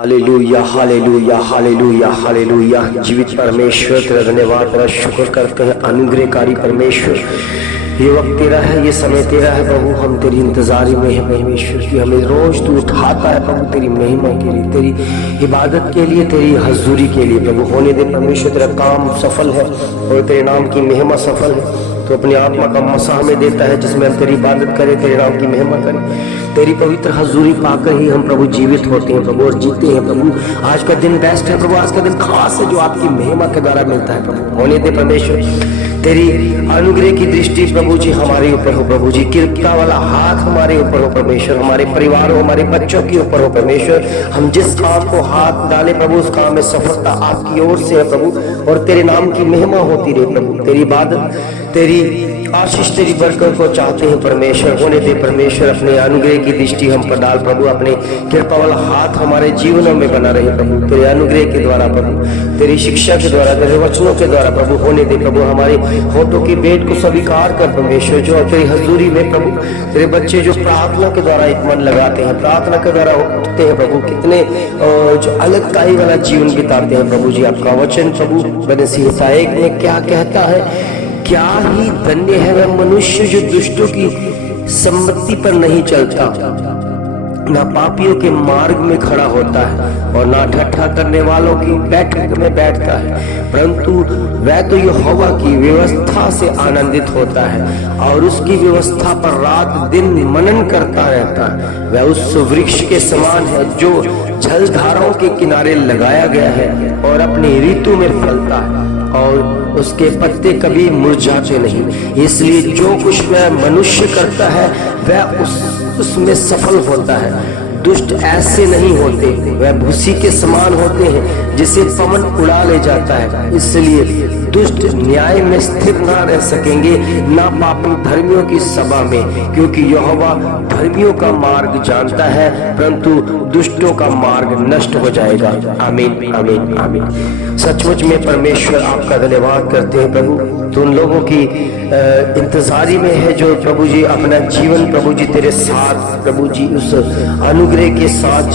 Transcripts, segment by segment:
Hallelujah hallelujah hallelujah hallelujah. जीवित परमेश्वर तेरा धन्यवाद, तेरा शुक्र करते हैं। अनुग्रहकारी परमेश्वर, ये वक्त तेरा है, ये समय तेरा है प्रभु। हम तेरी इंतजारी में है परमेश्वर की। हमें रोज तू उठाता है प्रभु तेरी महिमा के लिए, तेरी इबादत के लिए, तेरी हजूरी के लिए प्रभु। होने दे परमेश्वर, तेरा काम सफल है और तेरे नाम की महिमा सफल है। तो अपनी आत्मा का मसा हमें देता है जिसमें हम तेरी इबादत करें, तेरे नाम की महिमा करें। तेरी पवित्र हजूरी पाकर ही हम प्रभु जीवित होते हैं प्रभु और जीते हैं प्रभु। आज का दिन बेस्ट है प्रभु, आज का दिन खास है जो आपकी महिमा के द्वारा मिलता है प्रभु। होने दे परमेश्वर, तेरी अनुग्रह की दृष्टि प्रभु जी हमारे ऊपर हो प्रभु जी। कृपा वाला हाथ हमारे ऊपर हो परमेश्वर, हमारे परिवार हो, हमारे बच्चों के ऊपर हो परमेश्वर। हम जिस काम को हाथ डाले प्रभु उस काम में सफलता आपकी ओर से है प्रभु और तेरे नाम की महिमा होती रहे प्रभु। तेरी इबादत, तेरी आशीष, तेरी बरकत को चाहते हैं परमेश्वर। होने दे परमेश्वर, अपने अनुग्रह की दृष्टि हम पर डाल प्रभु। अपने कृपा वाला हाथ हमारे जीवनों में बना रहे प्रभु, तेरे अनुग्रह के द्वारा प्रभु, तेरी शिक्षा के द्वारा, तेरे वचनों के द्वारा प्रभु। होने दे प्रभु, हमारे होठों की भेंट को स्वीकार कर परमेश्वर। जो तेरी हजूरी में प्रभु तेरे बच्चे जो प्रार्थना के द्वारा एक मन लगाते हैं, प्रार्थना के द्वारा उठते हैं प्रभु, कितने जो अलगताई वाला जीवन बिताते हैं प्रभु जी। आपका वचन प्रभु बने एक में क्या कहता है, क्या ही धन्य है वह मनुष्य जो दुष्टों की सम्मति पर नहीं चलता, ना पापियों के मार्ग में खड़ा होता है और ना ठट्ठा करने वालों की बैठक में बैठता है, परंतु वह तो यहोवा की व्यवस्था से आनंदित होता है और उसकी व्यवस्था पर रात दिन मनन करता रहता है। वह उस वृक्ष के समान है जो जलधाराओं के किनारे लगाया गया है और अपनी ऋतु में फलता है और उसके पत्ते कभी मुरझाते नहीं। इसलिए जो कुछ वह मनुष्य करता है वह उसमें सफल होता है। दुष्ट ऐसे नहीं होते, वह भूसी के समान होते हैं जिसे पवन उड़ा ले जाता है। इसलिए दुष्ट न्याय में स्थिर ना रह सकेंगे, ना पापी धर्मियों की सभा में, क्योंकि यहोवा धर्मियों का मार्ग जानता है परंतु दुष्टों का मार्ग नष्ट हो जाएगा। आमीन आमीन आमीन। सचमुच में परमेश्वर आपका धन्यवाद करते हैं प्रभु। तो उन लोगों की इंतजारी में है जो प्रभु जी अपना जीवन प्रभु जी तेरे साथ प्रभु जी उस अनुग्रह के साथ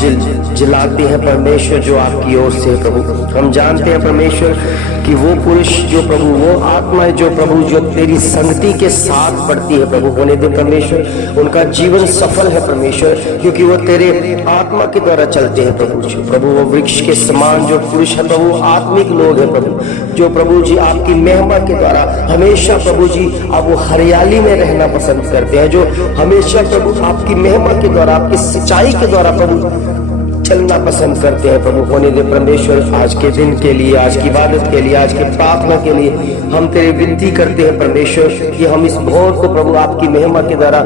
जिलाते हैं परमेश्वर जो आपकी ओर से प्रभु। हम जानते हैं परमेश्वर कि वो पुरुष जो प्रभु, वो आत्मा जो प्रभु जो तेरी संगति के साथ बढ़ती है प्रभु। होने दे परमेश्वर, उनका जीवन सफल है परमेश्वर, क्योंकि वो तेरे आत्मा के द्वारा चलते हैं प्रभु जी। प्रभु वो वृक्ष के समान जो पुरुष है प्रभु, आत्मिक लोग हैं प्रभु, जो प्रभु जी आपकी महिमा के द्वारा हमेशा प्रभु जी आप वो हरियाली में रहना पसंद करते हैं, जो हमेशा प्रभु आपकी महिमा के द्वारा, आपकी सच्चाई के द्वारा प्रभु चलना पसंद करते हैं प्रभु। होने दे परमेश्वर, आज के दिन के लिए, आज की इबादत के लिए, आज के प्रार्थना के लिए हम तेरे विनती करते हैं परमेश्वर कि हम इस भोर को प्रभु आपकी महिमा के द्वारा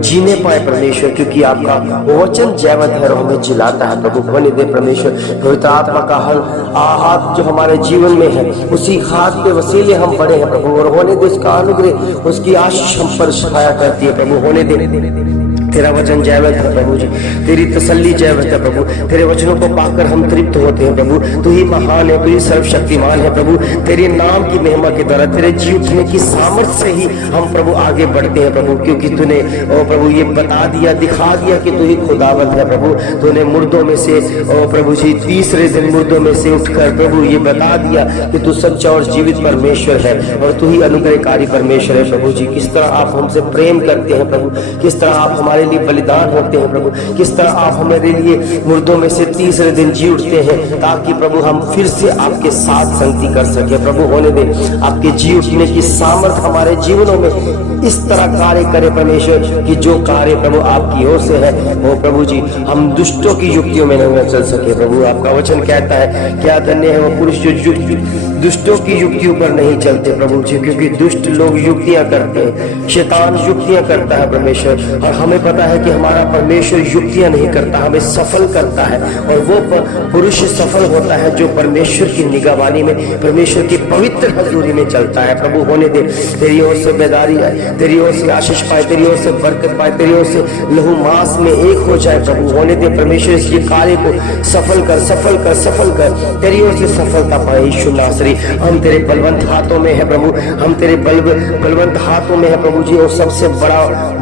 जीने पाए परमेश्वर, क्योंकि आपका वचन जैवत है और हमें जिलाता है प्रभु। होने दे परमेश्वर, पवित्र आत्मा का हर हाथ जो हमारे जीवन में है उसी हाथ के वसीले हम बड़े हैं प्रभु, और होने दे उसका अनुग्रह, उसकी आशीष हम पर छाया करती है प्रभु। होने दे तेरा वचन जैवत है प्रभु जी, तेरी तसल्ली जैवत है प्रभु। तेरे वचनों को पाकर हम तृप्त होते हैं प्रभु। तू ही महान है, तू ही सर्वशक्तिमान है प्रभु। तेरे नाम की महिमा के द्वारा, तेरे जी उठने की सामर्थ्य से ही हम प्रभु आगे बढ़ते हैं प्रभु, क्योंकि तूने ओ प्रभु ये बता दिया, दिखा दिया कि तू ही खुदावंत है प्रभु। तूने मुर्दों में से ओ प्रभु जी तीसरे दिन मुर्दों में से उठकर प्रभु ये बता दिया कि तू सच्चा और जीवित परमेश्वर है और तू ही अनुग्रहकारी परमेश्वर है प्रभु जी। किस तरह आप हमसे प्रेम करते हैं प्रभु, किस तरह आप हमारे लिए बलिदान होते हैं प्रभु, किस तरह आप हमारे लिए मुर्दों में से तीसरे दिन जी उठते हैं ताकि प्रभु हम फिर से आपके साथ संगति कर सके प्रभु। होने दे आपके जी उठने की सामर्थ हमारे जीवनों में इस तरह कार्य करे परमेश्वर कि जो कार्य प्रभु आपकी ओर से है वो प्रभु जी हम दुष्टों की युक्तियों में नहीं चल सके प्रभु। आपका वचन कहता है, क्या धन्य है वो पुरुष जो दुष्टों की युक्तियों पर नहीं चलते प्रभु जी, क्योंकि दुष्ट लोग युक्तियां करते हैं, शैतान युक्तियां करता है परमेश्वर, और हमें पता है कि हमारा परमेश्वर युक्तियां नहीं करता, हमें सफल करता है। और वो पुरुष सफल होता है जो परमेश्वर की निगाहबानी में, परमेश्वर की पवित्र हजूरी में चलता है प्रभु। होने दे तेरी ओर से बेदारी आए, तेरी ओर से आशीष पाए, तेरी ओर से बरकत पाए, तेरी ओर से लहू मांस में एक हो जाए प्रभु। होने दे परमेश्वर इस ये कार्य को सफल कर, सफल कर, सफल कर, तेरी ओर से सफलता पाए यीशु नासरी। हम तेरे बलवंत हाथों में है प्रभु, हम तेरे बलवंत हाथों में है प्रभु जी। और सबसे बड़ा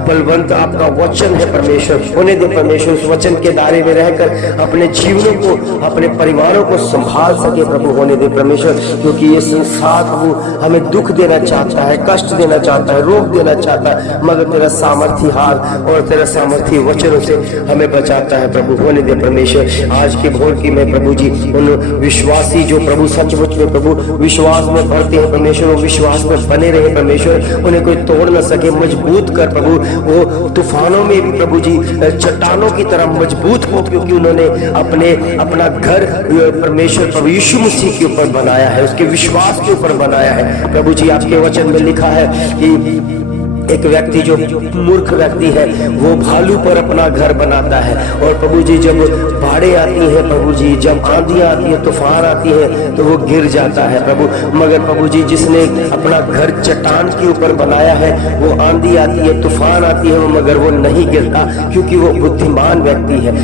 बलवंत आपका वचन है परमेश्वर, होने दे परमेश्वर। उस वचन के दायरे में रहकर अपने जीवनों को, अपने परिवारों को संभाल सके प्रभु, होने दे परमेश्वर। क्योंकि ये संसार प्रभु हमें दुख देना चाहता है, कष्ट देना चाहता है, रोक देना चाहता है, मगर तेरा सामर्थी हाथ और तेरा सामर्थी वचनों से हमें बचाता है प्रभु, होने दे परमेश्वर। आज के भोर की मैं प्रभु जी उन विश्वासी जो प्रभु सचमुच में प्रभु विश्वास में बढ़ते हैं परमेश्वर, वो विश्वास में बने रहे परमेश्वर, उन्हें कोई तोड़ न सके, मजबूत कर प्रभु। वो तूफानों में भी प्रभु जी चट्टानों की तरह मजबूत हो, क्योंकि उन्होंने अपना घर परमेश्वर प्रभु यीशु मसीह के ऊपर बनाया है, उसके विश्वास के ऊपर बनाया है प्रभु जी। आपके वचन में लिखा है कि एक व्यक्ति जो मूर्ख व्यक्ति है वो भालू पर अपना घर बनाता है, और प्रभु जी जब बाढ़ें आती है प्रभु जी, जब आंधियां आती है, तूफान आती है, तो वो गिर जाता है प्रभु। मगर प्रभु जी जिसने अपना घर चट्टान के ऊपर बनाया है, वो आंधी आती है, तूफान आती है, मगर वो नहीं गिरता, क्योंकि वो बुद्धिमान व्यक्ति है।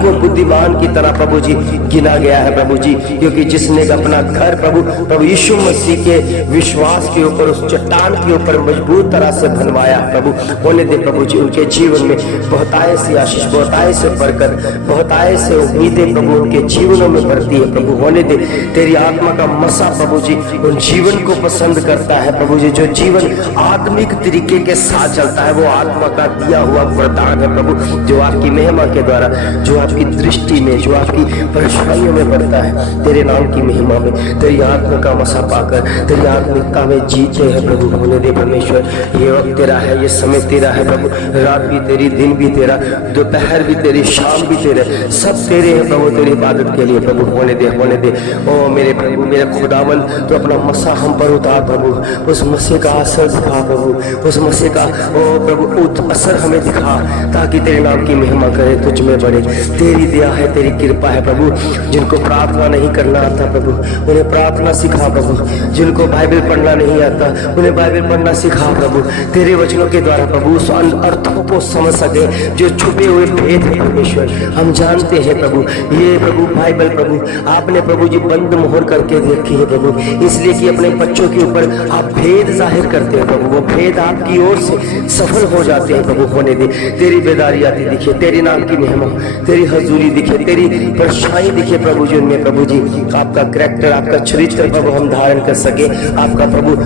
वो बुद्धिमान की तरह प्रभु जी गिना गया है प्रभु जी, क्योंकि जिसने अपना घर प्रभु यीशु मसीह के विश्वास के ऊपर, उस चट्टान के ऊपर मजबूत तरह से बनवाया प्रभु, होने दे प्रभु जी उनके जीवन में बहुतायत से आशीष, बहुतायत से बरकत, बहुतायत से उम्मीदें प्रभु उनके जीवनों में बढ़ती है प्रभु, होने दे। तेरी आत्मा का मसा प्रभु जी उन जीवन को पसंद करता है प्रभु जी। जो जीवन आत्मिक तरीके के साथ चलता है, वो आत्मा का दिया हुआ वरदान है प्रभु, जो आपकी महिमा के द्वारा, जो आपकी दृष्टि में, जो आपकी परेशानियों में बढ़ता है, तेरे नाम की महिमा में तेरी आत्मा का मसा पाकर तेरी आत्मिकता में जीते हैं प्रभु, होने दे परमेश्वर। ये वक्त तेरा है, ये समय तेरा है प्रभु, रात भी तेरी, दिन भी तेरा, दोपहर भी तेरी, शाम भी तेरे, सब तेरे हैं प्रभु, तेरी इबादत के लिए प्रभु, होने दे, होने दे। ओ मेरे प्रभु, मेरे खुदावन, तो अपना मसा हम पर उतार प्रभु, उस मसे का असर दिखा प्रभु, उस मसे का ओ प्रभु असर हमें दिखा, ताकि तेरे नाम की महिमा करे, तुझ में बढ़े। तेरी दया है, तेरी कृपा है प्रभु। जिनको प्रार्थना नहीं करना आता प्रभु, उन्हें प्रार्थना सिखा प्रभु। जिनको बाइबल पढ़ना नहीं आता, उन्हें बाइबल पढ़ना सिखा प्रभु। तेरे वचनों के द्वारा प्रभु उस अर्थों को समझ सके जो छुपे हुए भेद है परमेश्वर, हम जानते हैं प्रभु। ये प्रभु बाइबल प्रभु आपने प्रभु जी बंद मोहर करके रखी है प्रभु, इसलिए कि अपने बच्चों के ऊपर आप भेद जाहिर करते हैं प्रभु, वो भेद आपकी ओर से सफल हो जाते हैं प्रभु, होने दे। तेरी बेदारी आती दिखे, तेरी नाम की महिमा, तेरी हजूरी दिखे, तेरी परछाई दिखे प्रभु जी उनमें प्रभु जी। आपका करैक्टर, आपका चरित्र प्रभु हम धारण कर सके, आपका प्रभु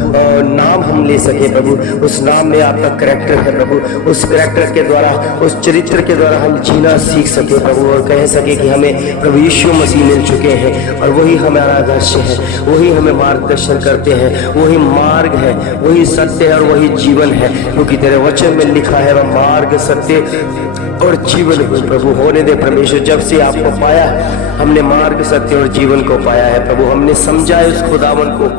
नाम हम ले सके प्रभु, उस नाम में आपका करैक्टर है प्रभु, उस करैक्टर के द्वारा, उस चरित्र के द्वारा हम जीना सीख सके प्रभु, और कह सके कि हमें प्रभु यीशु मसीह मिल चुके हैं, और वही हमारा आदर्श है, वही हमें मार्गदर्शन करते हैं, वही मार्ग है, वही सत्य है और वही जीवन है, क्योंकि तेरे वचन में लिखा है वह मार्ग, सत्य और जीवन हो प्रभु, होने दे परमेश्वर। जब से आपको पाया हमने मार्ग, सत्य और जीवन को पाया है प्रभु, हमने समझा है उस खुदावन को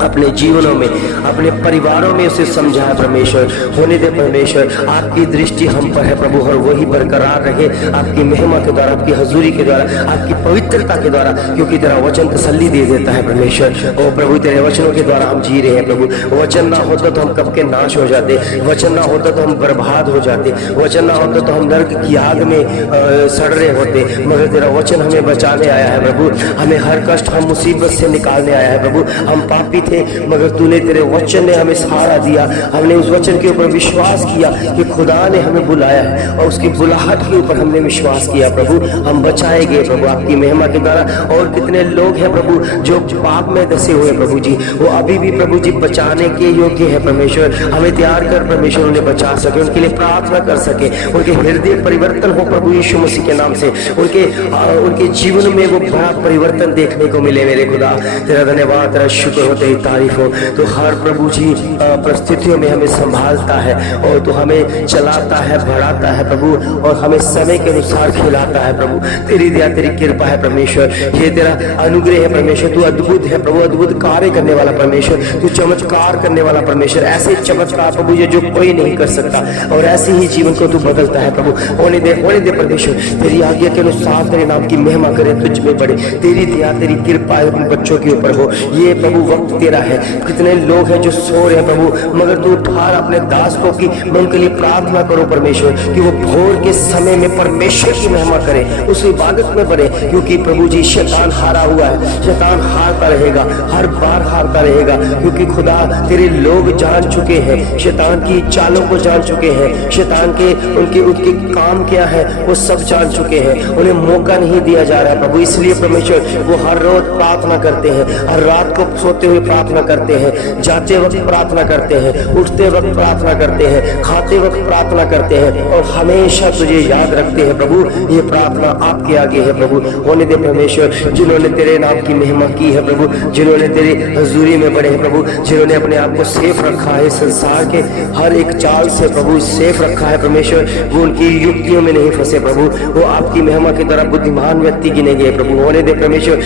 अपने जीवनों में, अपने परिवारों में उसे समझाया परमेश्वर, होने दे परमेश्वर। आपकी दृष्टि हम पर है प्रभु, और वही बरकरार रहे आपकी महिमा के द्वारा, आपकी हजूरी के द्वारा, आपकी पवित्रता के द्वारा, क्योंकि तेरा वचन तसल्ली दे देता है परमेश्वर। ओ प्रभु तेरे वचनों के द्वारा हम जी रहे हैं प्रभु। वचन ना होता तो हम कब के नाश हो जाते, वचन ना होता तो हम बर्बाद हो जाते, वचन ना होता तो हम नरक की आग में सड़ रहे होते, मगर तेरा वचन हमें बचाने आया है प्रभु, हमें हर कष्ट, हम मुसीबत से निकालने आया है प्रभु। हम पापी थे, मगर तूने, तेरे वचन ने हमें सहारा दिया, हमने उस वचन के ऊपर विश्वास किया कि खुदा ने हमें बुलाया है, और उसकी बुलाहट के ऊपर हमने विश्वास किया प्रभु, हम बचाए गए प्रभु आपकी महिमा के द्वारा। और कितने लोग हैं प्रभु जो पाप में धसे हुए प्रभु जी, वो अभी भी प्रभु जी बचाने के योग्य है परमेश्वर, हमें तैयार कर परमेश्वर उन्हें बचा सके, उनके लिए प्रार्थना कर सके, उनके हृदय परिवर्तन हो प्रभु यीशु मसीह के नाम से, उनके जीवन में वो बड़ा परिवर्तन देखने को मिले। मेरे खुदा तेरा धन्यवाद, तेरा शुक्र हो, तेरी तारीफ हो। तो हर प्रभु जी परिस्थितियों में हमें संभालता है, और तो हमें चलाता है, बढ़ाता है प्रभु, और हमें समय के अनुसार खिलाता है प्रभु। तेरी दया, तेरी कृपा है परमेश्वर, ये तेरा अनुग्रह है परमेश्वर। तू अद्भुत है प्रभु, अद्भुत कार्य करने वाला परमेश्वर, तू चमत्कार करने वाला परमेश्वर, ऐसे चमत्कार प्रभु जो कोई नहीं कर सकता, और ऐसे ही जीवन को तू बदलता है प्रभु। होने दे परमेश्वर, तेरी आज्ञा के अनुसार तेरे नाम की महिमा करे, तुझ में बढ़े, तेरी दया, तेरी कृपा अपने बच्चों के ऊपर हो। ये प्रभु वक्त तेरा है। कितने लोग हैं जो सो रहे हैं प्रभु, मगर तू उठा अपने दास को कि मैं उनके लिए प्रार्थना करो परमेश्वर, कि वो भोर के समय में परमेश्वर की महिमा करे, उस इबादत में बढ़े, क्योंकि प्रभु जी शैतान हारा हुआ है, शैतान हारता रहेगा, हर बार हारता रहेगा, क्योंकि खुदा तेरे लोग जान चुके हैं, शैतान की चालों को जान चुके हैं, शैतान के उनके उनके काम क्या है वो सब जान चुके हैं, उन्हें मौका नहीं दिया जा रहा है प्रभु। इसलिए परमेश्वर वो हर रोज प्रार्थना करते हैं, हर रात को सोते हुए प्रार्थना करते हैं, जाते वक्त प्रार्थना करते हैं, उठते वक्त प्रार्थना करते हैं, खाते वक्त प्रार्थना करते हैं, और हमेशा तुझे याद रखते हैं प्रभु। ये प्रार्थना आपके आगे है प्रभु, होने दे परमेश्वर। जिन्होंने तेरे नाम की महिमा की है प्रभु, जिन्होंने तेरी हजूरी में बढ़े हैं प्रभु, जिन्होंने अपने आप को सेफ रखा है संसार के हर एक चाल से प्रभु, सेफ रखा है परमेश्वर, वो उनकी युक्तियों में नहीं फंसे प्रभु, वो आपकी महिमा की तरह बुद्धिमान व्यक्ति गिने गए प्रभु। होने दे परमेश्वर,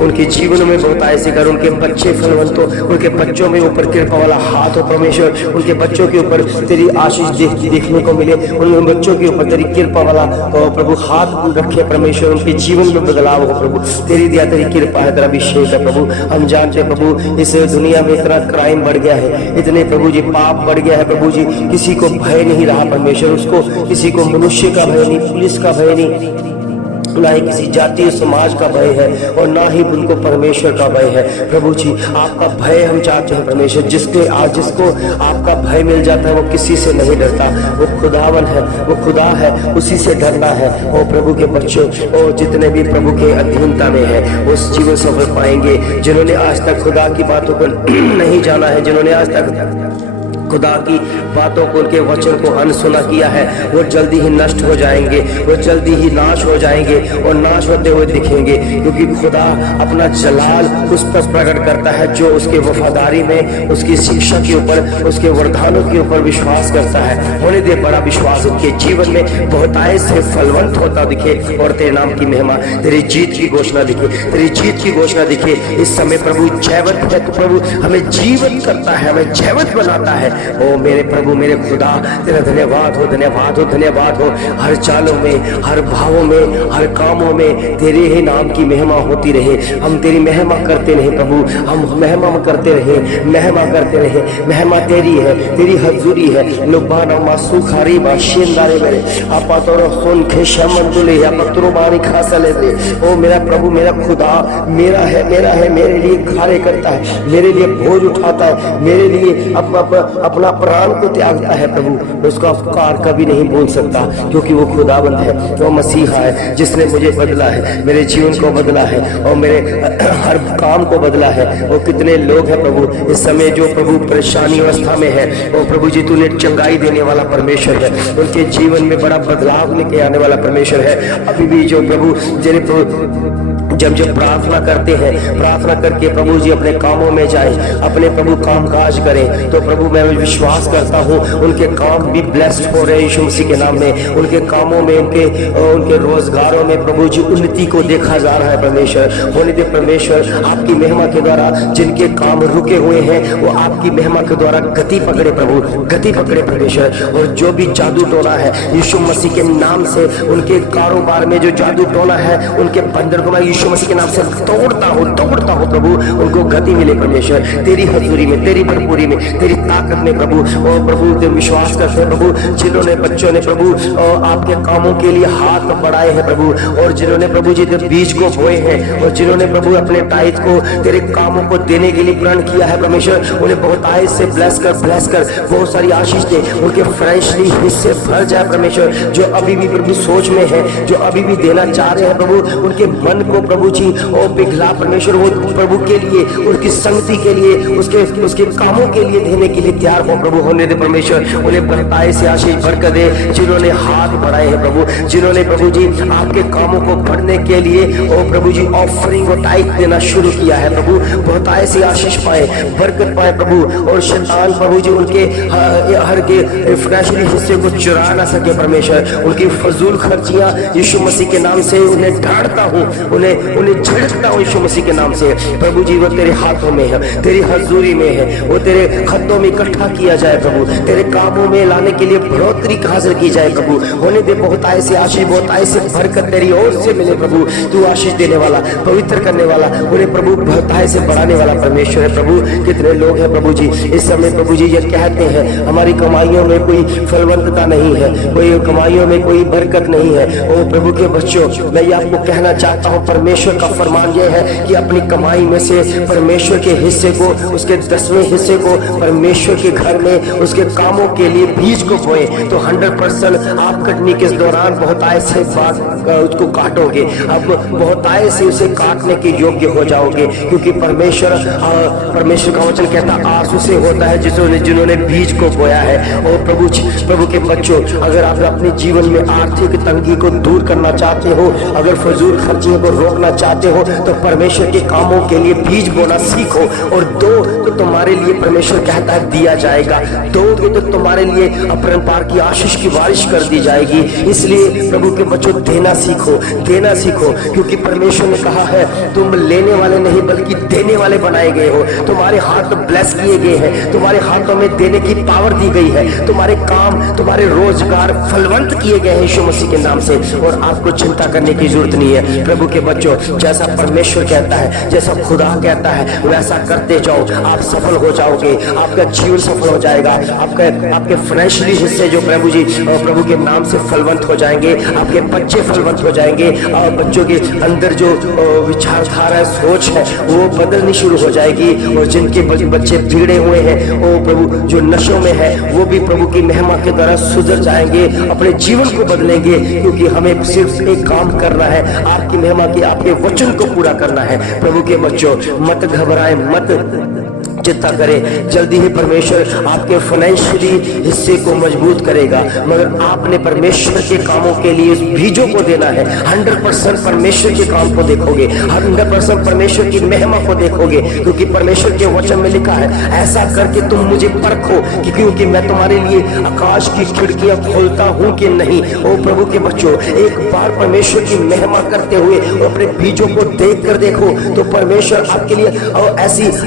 उनके जीवन में बहुत ऐसे कर, उनके बच्चे फलवंत हो, उनके बच्चों में ऊपर कृपा वाला हाथ हो परमेश्वर, उनके बच्चों के ऊपर तेरी आशीष देखने को मिले, उन बच्चों के ऊपर तेरी कृपा वाला प्रभु हाथ रखे परमेश्वर, उनके जीवन में बदलाव हो प्रभु। तेरी दया तेरी कृपा है, तेरा अभिषेक है प्रभु। हम जानते प्रभु इस दुनिया में इतना क्राइम बढ़ गया है, इतने प्रभु जी पाप बढ़ गया है प्रभु जी, किसी को भय नहीं रहा परमेश्वर, उसको किसी को मनुष्य का भय नहीं, पुलिस का भय नहीं, ना ही किसी जातीय समाज का भय है, और ना ही उनको परमेश्वर का भय है प्रभु जी। आपका भय हम चाहते हैं परमेश्वर, जिसको आपका भय मिल जाता है वो किसी से नहीं डरता, वो खुदावन है, वो खुदा है, उसी से डरना है। और प्रभु के बच्चे और जितने भी प्रभु के अधीनता में है वो जीवन सफल पाएंगे। जिन्होंने आज तक खुदा की बातों को नहीं जाना है, जिन्होंने आज तक खुदा की बातों को, उनके वचन को अनसुना किया है, वो जल्दी ही नष्ट हो जाएंगे, वो जल्दी ही नाश हो जाएंगे और नाश होते हुए दिखेंगे, क्योंकि खुदा अपना जलाल उस पर प्रकट करता है जो उसके वफादारी में, उसकी शिक्षा के ऊपर, उसके वरदानों के ऊपर विश्वास करता है। होने दे बड़ा विश्वास उनके जीवन में बहुतायत से फलवंत होता दिखे, और तेरे नाम की महिमा, तेरी जीत की घोषणा दिखे, तेरी जीत की घोषणा दिखे। इस समय प्रभु जयवंत है, तो प्रभु हमें जीवित करता है, हमें जयवंत बनाता है। ओ मेरे प्रभु, मेरे खुदा, तेरा धन्यवाद हो, धन्यवाद हो, धन्यवाद हो। हर चालों में, हर भावों में, हर कामों में तेरे ही नाम की महिमा होती रहे। हम तेरी महिमा करते रहे प्रभु, हम महिमा करते रहे, महिमा करते रहे। महिमा तेरी है, तेरी हजूरी है। लुबाना मासू खारी बाशिंदारे मेरे आपा तोरो सुन के शमंदुले या पत्रो बानी खासले दे। ओ मेरा प्रभु, मेरा खुदा, मेरा है, मेरा है, मेरे लिए कार्य करता है, मेरे लिए बोझ उठाता है, मेरे लिए अपना प्राण को त्यागता है प्रभु। मैं उसका अफकार कभी नहीं बोल सकता, क्योंकि वो खुदाबंद है, वो मसीहा है, जिसने मुझे बदला है, मेरे जीवन को बदला है, और मेरे हर काम को बदला है। और कितने लोग हैं प्रभु इस समय जो प्रभु परेशानी अवस्था में है, और प्रभु जी तूने चंगाई देने वाला परमेश्वर है, उनके जीवन में बड़ा बदलाव लेके आने वाला परमेश्वर है। अभी भी जो प्रभु जब प्रार्थना करते हैं, प्रार्थना करके प्रभु जी अपने कामों में जाए, अपने प्रभु काम काज करें, तो प्रभु मैं विश्वास करता हूँ उनके काम भी ब्लेस्ड हो रहे यीशु मसीह के नाम में। उनके कामों में, उनके रोजगारों में प्रभु जी उन्नति को देखा जा रहा है परमेश्वर। होने दे परमेश्वर, आपकी महिमा के द्वारा जिनके काम रुके हुए हैं वो आपकी महिमा के द्वारा गति पकड़े प्रभु, गति पकड़े परमेश्वर। और जो भी जादू टोना है यीशु मसीह के नाम से, उनके कारोबार में जो जादू टोना है, उनके बंधन को मैं यीशु मसीह के नाम से तोड़ता हूँ प्रभु। उनको गति मिले परमेश्वर, तेरी हजूरी में, तेरी भरपूरी में, तेरी ताकत में प्रभु। और प्रभु ते विश्वास करते हैं प्रभु, जिन्होंने बच्चों ने प्रभु आपके कामों के लिए हाथ बढ़ाए हैं प्रभु, और जिन्होंने प्रभु जी बीज को बोए हैं, और जिन्होंने प्रभु अपने टाइट को तेरे कामों को देने के लिए प्रण किया है परमेश्वर, उन्हें बहुत आय से ब्लेस कर बहुत सारी आशीष दे, उनके फाइनेंशियली हिस्से भर जाए परमेश्वर। जो अभी भी प्रभु सोच में है, जो अभी भी देना चाह रहे हैं प्रभु, उनके मन को प्रभु जी और पिघला परमेश्वर, वो प्रभु के लिए, उसकी संगति के लिए, उसके कामों के लिए देने के लिए तैयार हो प्रभु। होने दे परमेश्वर, उन्हें बरताए से आशीष बरकत दे, जिन्होंने हाथ बढ़ाए हैं प्रभु, जिन्होंने प्रभु जी आपके कामों को बढ़ने के लिए और प्रभु जी ऑफरिंग और टाइप देना शुरू किया है प्रभु, बहुताय से आशीष पाए, बरकत पाए प्रभु। और शैतान प्रभु जी उनके हर के फाइनेंशियल हिस्से को चुरा ना सके परमेश्वर। उनकी फजूल खर्चियां यीशु मसीह के नाम से उन्हें ढांढता हूँ, उन्हें उन्हें झिड़कता हूँ यीशु मसीह के नाम से। प्रभु जी वो तेरे हाथों में है, तेरी हजूरी में है, वो तेरे खतों में इकट्ठा किया जाए प्रभु, तेरे कामों में लाने के लिए बढ़ोतरी हासिल की जाए प्रभु। होने दे बहुत आय से आशीष, बहुत आय से बरकत तेरी ओर से मिले प्रभु। तू आशीष देने वाला, पवित्र करने वाला, उन्हें प्रभु बहुत आय से बढ़ाने वाला परमेश्वर है प्रभु। कितने लोग हैं प्रभु जी इस समय प्रभु जी ये कहते हैं हमारी कमाइयों में कोई फलवंतता नहीं है, कोई कमाइयों में कोई बरकत नहीं है। ओ प्रभु के बच्चों, मैं ये आपको कहना चाहता हूँ, परमेश्वर का फरमान ये है कि अपनी कमाई में से परमेश्वर के हिस्से को, उसके 10वें हिस्से को परमेश्वर के घर में उसके कामों के लिए बीज को बोए तो 100% आप कटनी के दौरान बहुत आय से उसको काटोगे, अब बहुत आय से उसे काटने के योग्य हो जाओगे। क्योंकि परमेश्वर का वचन कहता आंसू से होता है जिन्होंने बीज को बोया है। और प्रभु के बच्चों, अगर आप अपने जीवन में आर्थिक तंगी को दूर करना चाहते हो, अगर फजूल खर्चियों को रोकना चाहते हो, तो परमेश्वर के कामों के लिए बीज बोना सीखो। और दो तो तुम्हारे लिए परमेश्वर कहता है दिया जाएगा, दोगे तो तुम्हारे लिए अपरंपार की आशीष की बारिश कर दी जाएगी। इसलिए प्रभु के बच्चों देना सीखो, देना सीखो, क्योंकि परमेश्वर ने कहा है तुम लेने वाले नहीं बल्कि देने वाले बनाए गए हो। तुम्हारे हाथ ब्लेस किए गए हैं, तुम्हारे हाथों में देने की पावर दी गई है, तुम्हारे काम, तुम्हारे रोजगार फलवंत किए गए हैं यीशु मसीह के नाम से। और आपको चिंता करने की जरूरत नहीं है। प्रभु के बच्चों, जैसा परमेश्वर कहता है, जैसा खुदा कहता है, वैसा करते जाओ, आप सफल हो जाओगे, आपका जीवन सफल हो जाएगा, आपके फाइनेंशियली हिस्से जो प्रभु जी प्रभु के नाम से फलवंत हो जाएंगे, आपके बच्चे फलवंत हो जाएंगे, और बच्चों के अंदर जो विचारधारा सोच है वो बदलनी शुरू हो जाएगी। और जिनके बच्चे बिगड़े हुए हैं, वो प्रभु जो नशों में है, वो भी प्रभु की महिमा के द्वारा सुधर जाएंगे, अपने जीवन को बदलेंगे। क्योंकि हमें सिर्फ एक काम करना है, आपकी महिमा की, आपके वचन को पूरा करना है। प्रभु के बच्चों, मत घबराएं, मत चिंता करें, जल्दी ही परमेश्वर आपके फाइनेंशियली हिस्से को मजबूत करेगा। मगर आपने परमेश्वर के कामों के लिए बीजों को देना है। 100% परमेश्वर के काम को देखोगे, 100% परमेश्वर की महिमा को देखोगे। क्योंकि परमेश्वर के वचन में लिखा है, ऐसा करके तुम मुझे परखो क्योंकि मैं तुम्हारे लिए आकाश की खिड़कियां खोलता हूं कि नहीं। ओ प्रभु के बच्चों, एक बार परमेश्वर की महिमा करते हुए और अपने बीजों को देख कर देखो, तो परमेश्वर आपके लिए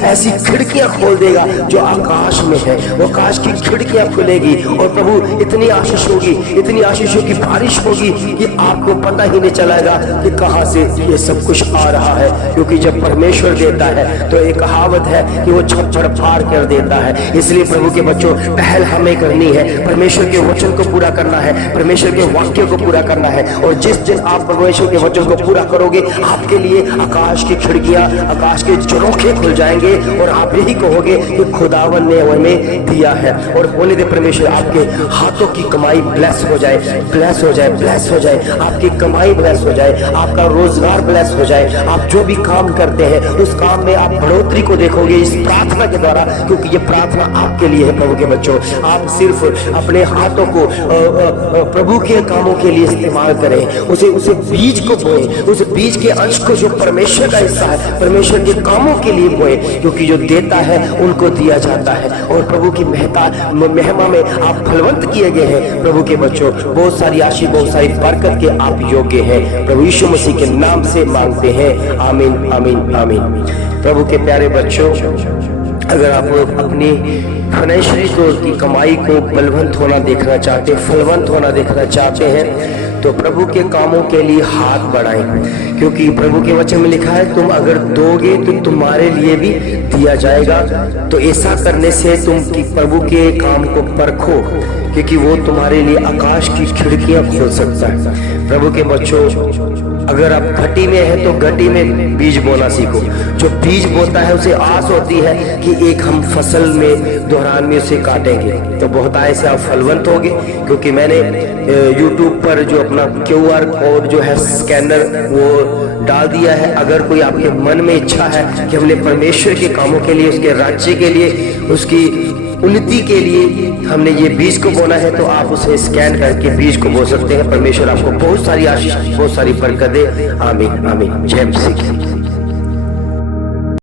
ऐसी खिड़कियां खोल देगा जो आकाश में है। वो आकाश की खिड़कियां खुलेगी और प्रभु इतनी आशीष होगी, इतनी आशीषों की बारिश होगी कि आपको पता ही नहीं चलेगा कि कहां से ये सब कुछ आ रहा है। क्योंकि जब परमेश्वर देता है तो एक कहावत है कि वो छप्पड़ फाड़ कर देता है। इसलिए प्रभु के बच्चों, पहल हमें करनी है, परमेश्वर के वचन को पूरा करना है, परमेश्वर के वाक्य को पूरा करना है। और जिस दिन आप परमेश्वर के वचन को पूरा करोगे, आपके लिए आकाश की खिड़कियां, आकाश के झरोखे खुल जाएंगे और आप यही कहोगे कि खुदावन ने हमें दिया है। और बोले दे परमेश्वर, आपके हाथों की कमाई ब्लेस हो जाए, ब्लेस हो जाए, ब्लेस हो जाए, आपकी कमाई ब्लेस हो जाए, आपका रोजगार ब्लेस हो जाए। आप जो भी काम करते हैं उस काम में आप बढ़ोतरी को देखोगे इस प्रार्थना के द्वारा। क्योंकि ये प्रार्थना आपके लिए है प्रभु के बच्चों। आप सिर्फ अपने हाथों को प्रभु के कामों के लिए इस्तेमाल करें, उसे बीज को बोए, उस बीज के अंश को जो परमेश्वर का हिस्सा है परमेश्वर के कामों के लिए बोए। क्योंकि जो देता है उनको दिया जाता है। और प्रभु की महिमा में आप फलवंत किए गए हैं प्रभु के बच्चों। बहुत सारी आशीष, बहुत सारी बरकत के आप योग्य हैं। प्रभु यीशु मसीह के नाम से मांगते हैं, आमीन, आमीन, आमीन। प्रभु के प्यारे बच्चों, अगर आप अपनी फाइनेंशियली तौर की कमाई को बलवंत होना देखना चाहते, फलवंत होना देखना चाहते हैं, तो प्रभु के कामों के लिए हाथ बढ़ाएं। क्योंकि प्रभु के वचन में लिखा है, तुम अगर दोगे तो तुम्हारे लिए भी दिया जाएगा। तो ऐसा करने से तुम प्रभु के काम को परखो, क्योंकि वो तुम्हारे लिए आकाश की खिड़कियां खोल सकता है। प्रभु के बच्चों, अगर आप घटी में है तो घटी में बीज बोना सीखो। जो बीज बोता है उसे आस होती है कि एक हम फसल में दोहरान में उसे काटेंगे, तो बहुत आय से आप फलवंत होंगे। क्योंकि मैंने YouTube पर जो अपना QR कोड जो है स्कैनर वो डाल दिया है। अगर कोई आपके मन में इच्छा है कि हमने परमेश्वर के कामों के लिए, उसके राज्य के लिए, उसकी उन्नति के लिए हमने ये बीज को बोना है, तो आप उसे स्कैन करके बीज को बो सकते हैं। परमेश्वर आपको बहुत सारी आशीष, बहुत सारी बरकत दे। आमीन, आमीन। जय मसीह।